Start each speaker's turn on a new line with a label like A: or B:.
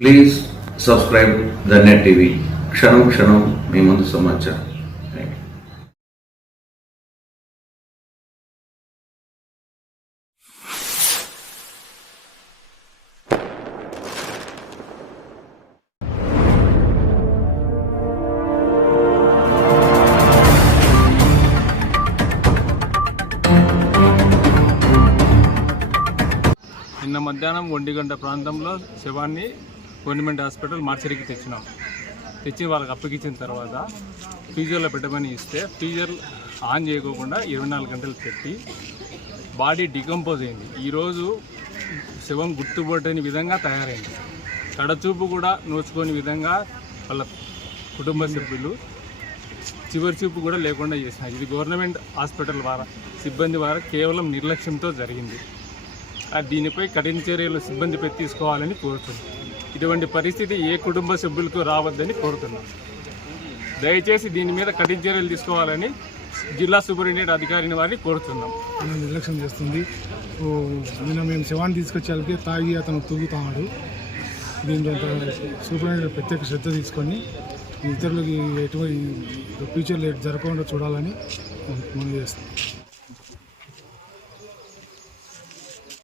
A: Please subscribe the net TV క్షణం క్షణం మీ ముందు సమాచారం.
B: నిన్న మధ్యాహ్నం ఒంటి గంట ప్రాంతంలో శవాన్ని గవర్నమెంట్ హాస్పిటల్ మార్చరికి తెచ్చినాం. తెచ్చి వాళ్ళకి అప్పగించిన తర్వాత ఫ్రీజర్లో పెట్టమని ఇస్తే ఫ్రీజర్ ఆన్ చేయకోకుండా ఇరవై నాలుగు గంటలు పెట్టి బాడీ డికంపోజ్ అయింది. ఈరోజు శవం గుర్తుపట్టని విధంగా తయారైంది. కడచూపు కూడా నోచుకోని విధంగా వాళ్ళ కుటుంబ సభ్యులు చివరి చూపు కూడా లేకుండా చేసిన ఇది గవర్నమెంట్ హాస్పిటల్ వారా సిబ్బంది వారా కేవలం నిర్లక్ష్యంతో జరిగింది. దీనిపై కఠిన చర్యలు సిబ్బందిపై తీసుకోవాలని కోరుతున్నాను ఇటువంటి పరిస్థితి ఏ కుటుంబ సభ్యులకు రావద్దని కోరుతున్నాం. దయచేసి దీని మీద కఠిన చర్యలు తీసుకోవాలని జిల్లా సూపరింటెండెంట్ అధికారిని వారిని కోరుతున్నాం.
C: నిర్లక్ష్యం చేస్తుంది. నిన్న మేము శవాన్ని తీసుకొచ్చేళ్ళకి తాగి అతను తూగుతున్నాడు. దీంట్లో సూపరింటెండెంట్ ప్రత్యేక శ్రద్ధ తీసుకొని ఇతరులకి ఎటువంటి ఫ్యూచర్లో జరగకుండా చూడాలని మనం చేస్తాం